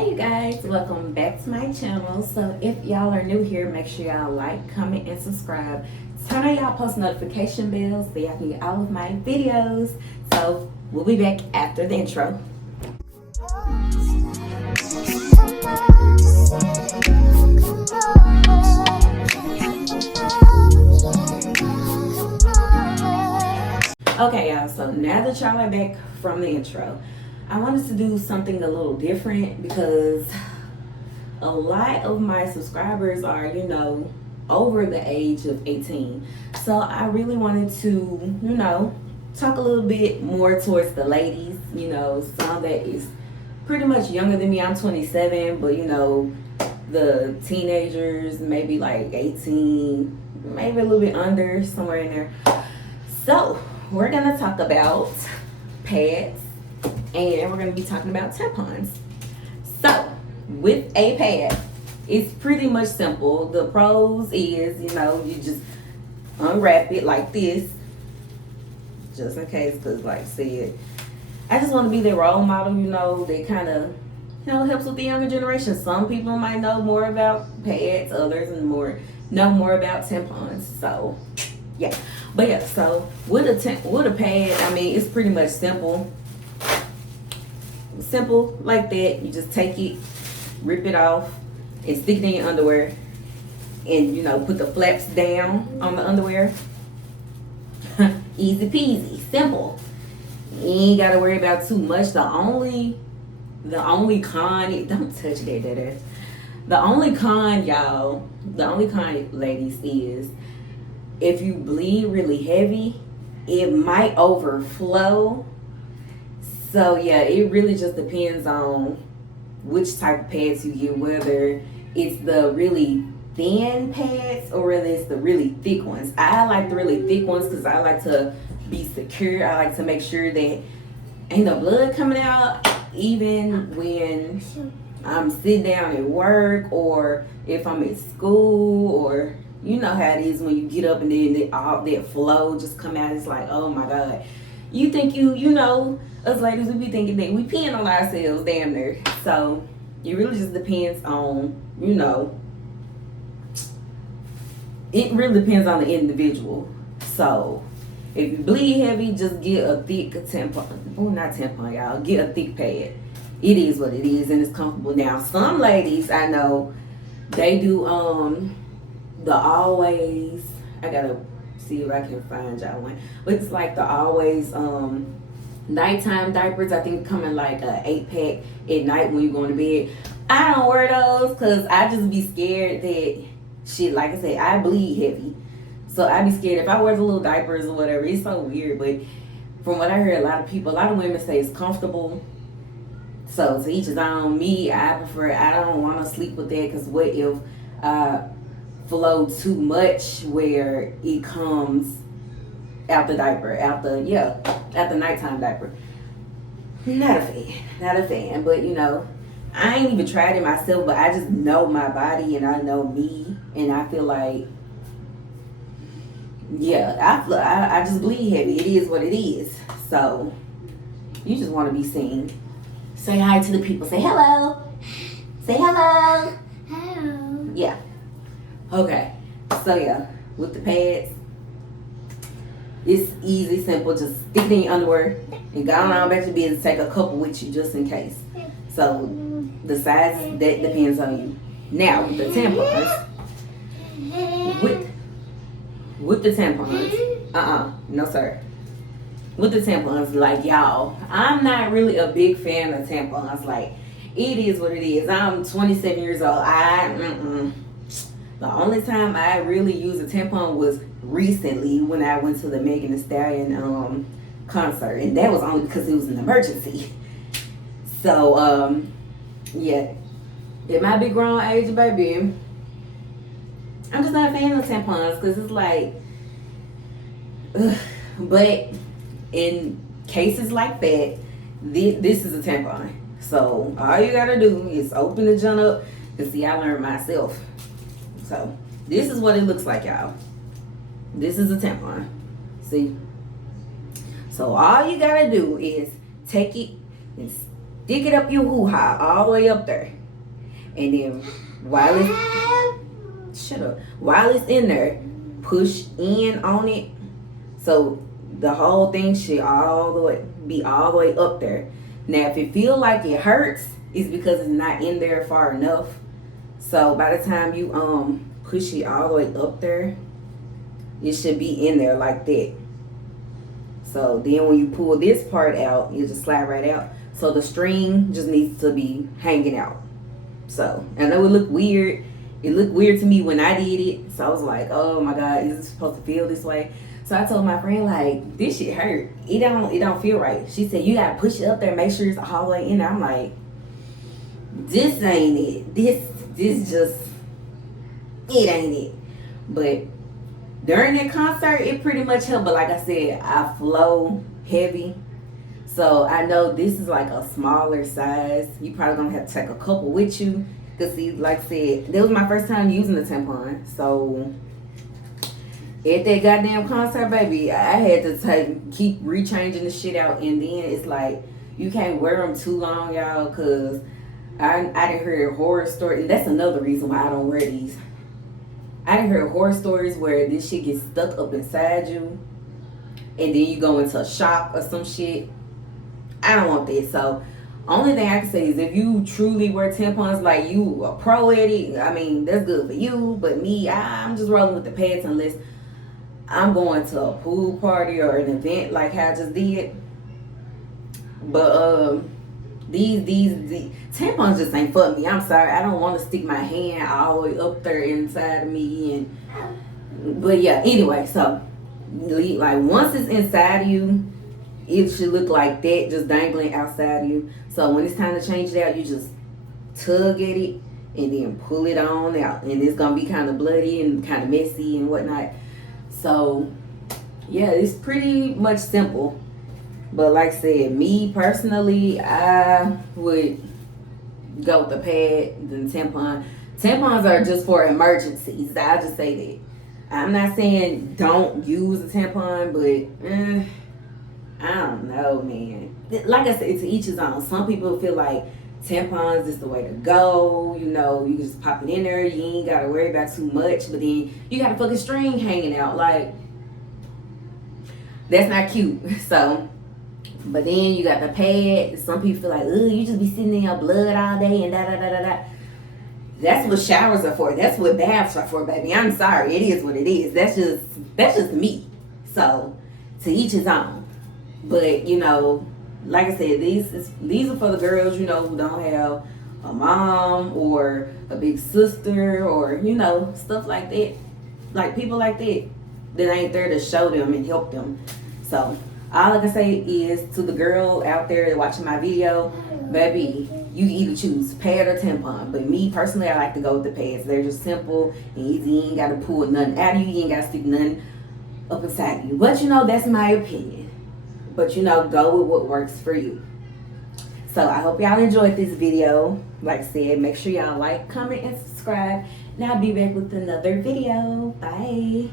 Hey you guys, welcome back to my channel. So if y'all are new here, make sure y'all like, comment, and subscribe. Turn on y'all post notification bells so y'all can get all of my videos. So we'll be back after the intro. Okay y'all, so now that y'all are back from the intro, I wanted to do something a little different because a lot of my subscribers are, over the age of 18. So I really wanted to, talk a little bit more towards the ladies, some that is pretty much younger than me. I'm 27, but the teenagers, maybe like 18, maybe a little bit under, somewhere in there. So we're gonna talk about pads and we're gonna be talking about tampons. So with a pad, it's pretty much simple. The pros is, you just unwrap it like this, just in case, because like I said, I just want to be the role model, that kind of, helps with the younger generation. Some people might know more about pads, others know more about tampons. So yeah, but yeah, so with a pad, I mean, it's pretty much simple like that. You just take it, rip it off, and stick it in your underwear, and put the flaps down on the underwear. Easy peasy, simple. You ain't gotta worry about too much. The only con, don't touch that. The only con, y'all, ladies, is if you bleed really heavy, it might overflow. So yeah, it really just depends on which type of pads you get, whether it's the really thin pads or whether it's the really thick ones. I like the really thick ones because I like to be secure. I like to make sure that ain't no blood coming out, even when I'm sitting down at work or if I'm at school, or you know how it is when you get up and then all that flow just come out. It's like, oh my God. You think us ladies, we be thinking that we peeing on ourselves damn near. So it really just depends on, it really depends on the individual. So if you bleed heavy, just get a thick tampon. Oh, not tampon, y'all. Get a thick pad. It is what it is, and it's comfortable. Now, some ladies I know, they do the Always. I gotta see if I can find y'all one. But it's like the Always nighttime diapers. I think come in like a 8-pack at night when you're going to bed. I don't wear those because I just be scared that shit. Like I said, I bleed heavy. So I be scared if I wear the little diapers or whatever. It's so weird, but from what I heard, a lot of women say it's comfortable. So to each his own. Me, I don't want to sleep with that because what if I flow too much where it comes out the diaper, out the nighttime diaper. Not a fan, but I ain't even tried it myself, but I just know my body and I know me, and I feel like, I just bleed heavy. It is what it is. So you just want to be seen. Say hi to the people. Say hello. Say hello. Hello. Yeah. Okay. So yeah, with the pads, it's easy, simple. Just stick it in your underwear and go on back to bed and take a couple with you just in case. So the size, that depends on you. Now with the tampons, with the tampons, no sir. With the tampons, like y'all, I'm not really a big fan of tampons. Like, it is what it is. I'm 27 years old. The only time I really used a tampon was recently when I went to the Megan Thee Stallion concert, and that was only because it was an emergency. So yeah, at my big grown age, baby, I'm just not a fan of tampons because it's like, but in cases like that, this is a tampon. So all you gotta do is open the junk up, and see, I learned myself. So this is what it looks like, y'all. This is a tampon. See? So all you gotta do is take it and stick it up your hoo-ha all the way up there. And then while it's in there, push in on it. So the whole thing should be all the way up there. Now if it feel like it hurts, it's because it's not in there far enough. So by the time you push it all the way up there, it should be in there like that. So then when you pull this part out, you just slide right out. So the string just needs to be hanging out. So I know it looked weird. It looked weird to me when I did it. So I was like, oh my God, is it supposed to feel this way? So I told my friend, like, this shit hurt. It don't feel right. She said, you gotta push it up there, make sure it's all the way in there. I'm like, this ain't it. This just, it ain't it. But during that concert, it pretty much helped. But like I said, I flow heavy. So I know this is like a smaller size. You probably gonna have to take a couple with you. Cause see, like I said, that was my first time using the tampon. So at that goddamn concert, baby, I had to keep rechanging the shit out. And then it's like, you can't wear them too long, y'all. Cause I done heard horror stories. And that's another reason why I don't wear these. I done heard horror stories where this shit gets stuck up inside you. And then you go into a shock or some shit. I don't want that. So only thing I can say is if you truly wear tampons, like you a pro at it, I mean, that's good for you. But me, I'm just rolling with the pads unless I'm going to a pool party or an event like how I just did. But these tampons just ain't for me. I'm sorry. I don't want to stick my hand all the way up there inside of me. But yeah, anyway, so like once it's inside of you, it should look like that, just dangling outside of you. So when it's time to change it out, you just tug at it and then pull it on out. And it's going to be kind of bloody and kind of messy and whatnot. So yeah, it's pretty much simple. But like I said, me personally, I would go with the pad than tampon. Tampons are just for emergencies. I'll just say that. I'm not saying don't use a tampon, but I don't know, man. Like I said, to each his own. Some people feel like tampons is the way to go. You know, you can just pop it in there. You ain't got to worry about too much. But then you got a fucking string hanging out. Like, that's not cute. So, but then you got the pad. Some people feel like, ugh, you just be sitting in your blood all day and da-da-da-da-da. That's what showers are for. That's what baths are for, baby. I'm sorry. It is what it is. That's just me. So, to each his own. But, you know, like I said, these are for the girls, you know, who don't have a mom or a big sister or, you know, stuff like that. Like people like that ain't there to show them and help them. So all I can say is to the girl out there watching my video, baby, you can either choose pad or tampon. But me personally, I like to go with the pads. They're just simple and easy. You ain't got to pull nothing out of you. You ain't got to stick nothing up inside you. But, you know, that's my opinion. But, you know, go with what works for you. So I hope y'all enjoyed this video. Like I said, make sure y'all like, comment, and subscribe. And I'll be back with another video. Bye.